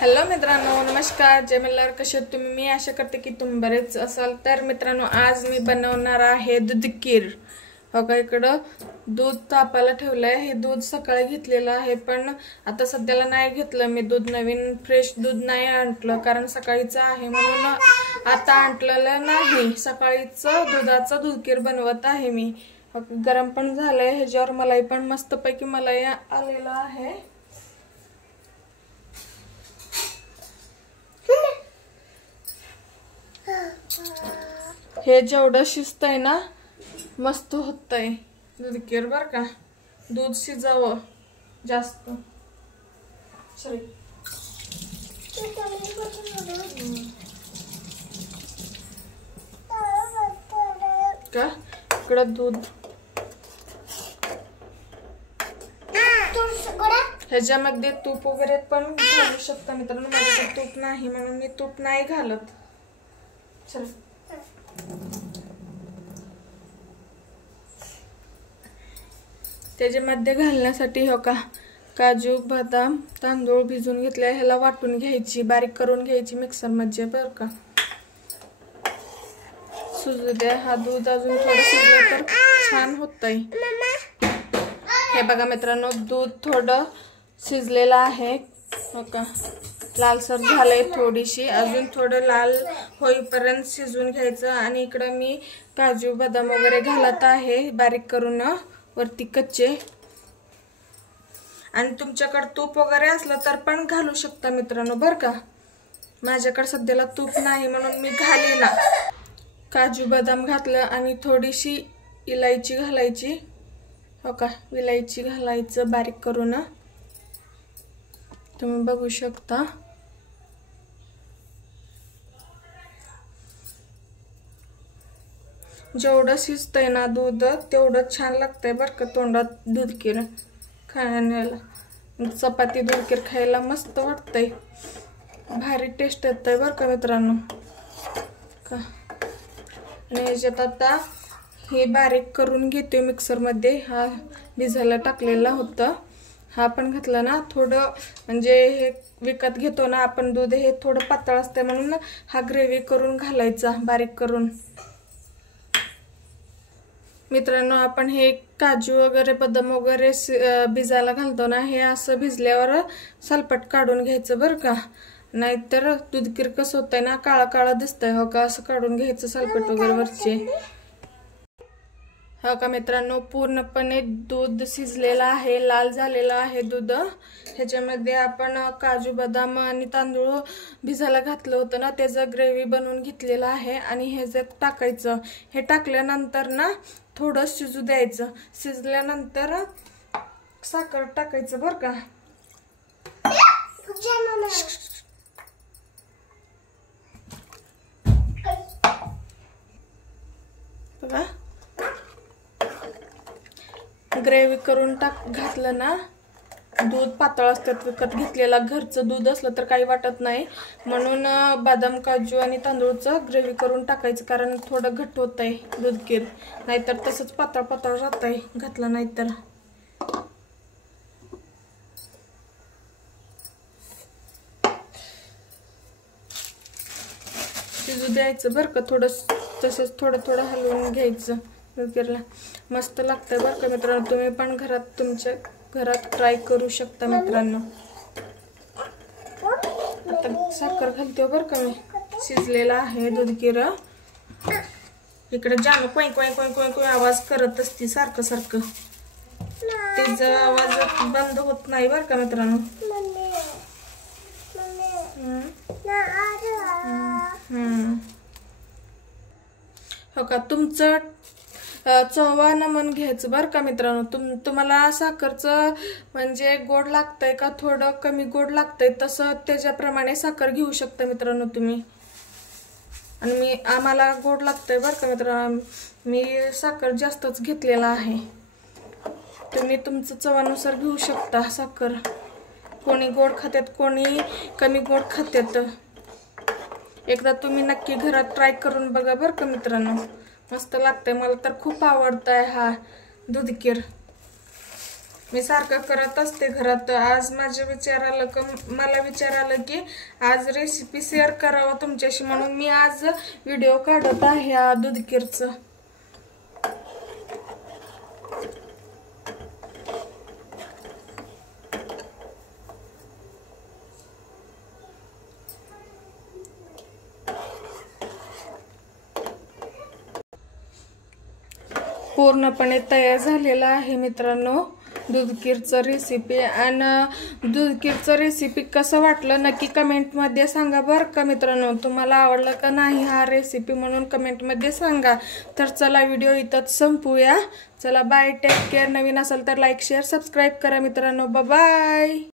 Hello मित्रांनो, नमस्कार. जय मल्हार. कसे तुम्ही? मी आशा करते की तुम्ही बरेच असाल. तर मित्रांनो, आज मी बनवणार आहे दूध खीर. हो का, इकडं दूध तापायला ठेवलंय. हे दूध सकाळी घेतलेलं आहे, पण आता सध्याला नाही घेतलं मी दूध. नवीन फ्रेश दूध नाही आणलं, कारण सकाळीचं आहे म्हणून आता आणलेलं नाही. सकाळीचं दुधाचं दूध खीर बनवत आहे मी. गरम पण झालंय, ह्याच्यावर मलाई पण मस्तपैकी मलाई आलेला आहे. हे जेवढं शिजतंय ना, मस्त होतंय दूध खीर बर का. दूध शिजावं जास्त. सॉरी, का इकडं दूध ह्याच्यामध्ये तूप वगैरे पण घालू शकता मित्रांनो. माझ्याकडे तूप नाही म्हणून मी तूप नाही घालत. चल, त्याच्यामध्ये घालण्यासाठी हो का, काजू बदाम तांदूळ भिजून घेतले. ह्याला वाटून घ्यायची, बारीक करून घ्यायची मिक्सर मध्ये बर का. शिजू द्या. हा दूध अजून थोडं शिजलं तर छान होतंय. हे बघा मित्रांनो, दूध थोडं शिजलेलं आहे हो का. लालसर झालंय थोडीशी. अजून थोडं लाल होईपर्यंत शिजून घ्यायचं. आणि इकडं मी काजू बदाम वगैरे घालत आहे बारीक करून वरती कच्चे. आणि तुमच्याकडे तूप वगैरे असलं तर पण घालू शकता मित्रांनो बर का. माझ्याकडे सध्याला तूप नाही म्हणून मी घालीना. काजू बदाम घातलं आणि थोडीशी इलायची घालायची हो का. इलायची घालायचं बारीक करून, तुम्ही बघू शकता. जेवढं शिजतंय ना दूध, तेवढं छान लागतंय बर का तोंडात दूध खीर खाण्याला. चपाती दूध खीर खायला मस्त वाटतंय, भारी टेस्ट येतंय बर का मित्रांनो का. आणि ह्याच्यात आता हे बारीक करून घेते मिक्सर मध्ये. हा भिजायला टाकलेला होता, हा पण घातला ना. थोडं म्हणजे हे विकत घेतो ना आपण दूध, हे थोडं पातळ असते म्हणून हा ग्रेव्ही करून घालायचा बारीक करून. मित्रांनो, आपण हे काजू वगैरे बदाम वगैरे भिजायला घालतो ना, हे असं भिजल्यावर सलपट काढून घ्यायचं बर का. नाहीतर दूध खीर कसं होतंय ना, काळा काळा दिसतंय हो का. असं काढून घ्यायचं सलपट वगैरे वरचे हो का. मित्रांनो, पूर्णपणे दूध शिजलेलं आहे, लाल झालेलं आहे दूध. ह्याच्यामध्ये आपण काजू बदाम आणि तांदूळ भिजायला घातलं होतं ना, त्याचं ग्रेव्ही बनवून घेतलेलं आहे. आणि ह्याच्यात टाकायचं. हे टाकल्यानंतर ना थोडं शिजू द्यायचं. शिजल्यानंतर साखर टाकायचं बर का. बघा, ग्रेव्ही करून घातलं ना. दूध पातळ असतं, विकत घेतलेला घरचं दूध असलं तर काही वाटत नाही. म्हणून बदाम काजू आणि तांदूळचं ग्रेव्ही करून टाकायचं, कारण थोडं घट्ट होतंय दूध खीर. नाहीतर तसंच पातळ पातळ राहतंय घातलं नाही तर. शिजू द्यायचं बर का. थोडं तसंच थोडं थोडं हलवून घ्यायचं. मस्त लागतंय बर का मित्रांनो. तुम्ही पण घरात तुमच्या घरात ट्राय करू शकता मित्रांनो. आता साखर घालते बर का मी. शिजलेला आहे दूध खीर. इकडे जानू कोई कोई कोई कोई कोई आवाज करत असते सारखं सारखं. त्याचा आवाज बंद होत नाही बर का मित्रांनो. हो का. तुमचं चवा नमन घ्यायचं बर का मित्रांनो. तुम्हाला साखरचं म्हणजे गोड लागतंय का थोडं कमी गोड लागतंय, तसं त्याच्याप्रमाणे साखर घेऊ शकता मित्रांनो तुम्ही. आणि आम्हाला गोड लागतंय बर का मित्रांनो. मी साखर जास्तच घेतलेला आहे. तुम्ही तुमचं चवानुसार घेऊ शकता साखर. कोणी गोड खात्यात, कोणी कमी गोड खात्यात. एकदा तुम्ही नक्की घरात ट्राय करून बघा बर का मित्रांनो. मस्त लागतंय. मला तर खूप आवडतंय हा दूध खीर. मी सारखं करत असते घरात. आज मला विचार आलं की आज रेसिपी शेअर करावं तुमच्याशी, म्हणून मी आज व्हिडिओ काढत आहे दूध खीरचं. पूर्णपणे तयार झालेला आहे मित्रांनो दूध खीरचं रेसिपी. आणि दूध खीरचं रेसिपी कसं वाटलं नक्की कमेंटमध्ये सांगा बरं का मित्रांनो. तुम्हाला आवडलं का नाही हा रेसिपी म्हणून कमेंटमध्ये सांगा. तर चला व्हिडिओ इथंच संपूया. चला बाय, टेक केअर. नवीन असेल तर लाईक शेअर सबस्क्राईब करा मित्रांनो. बाय.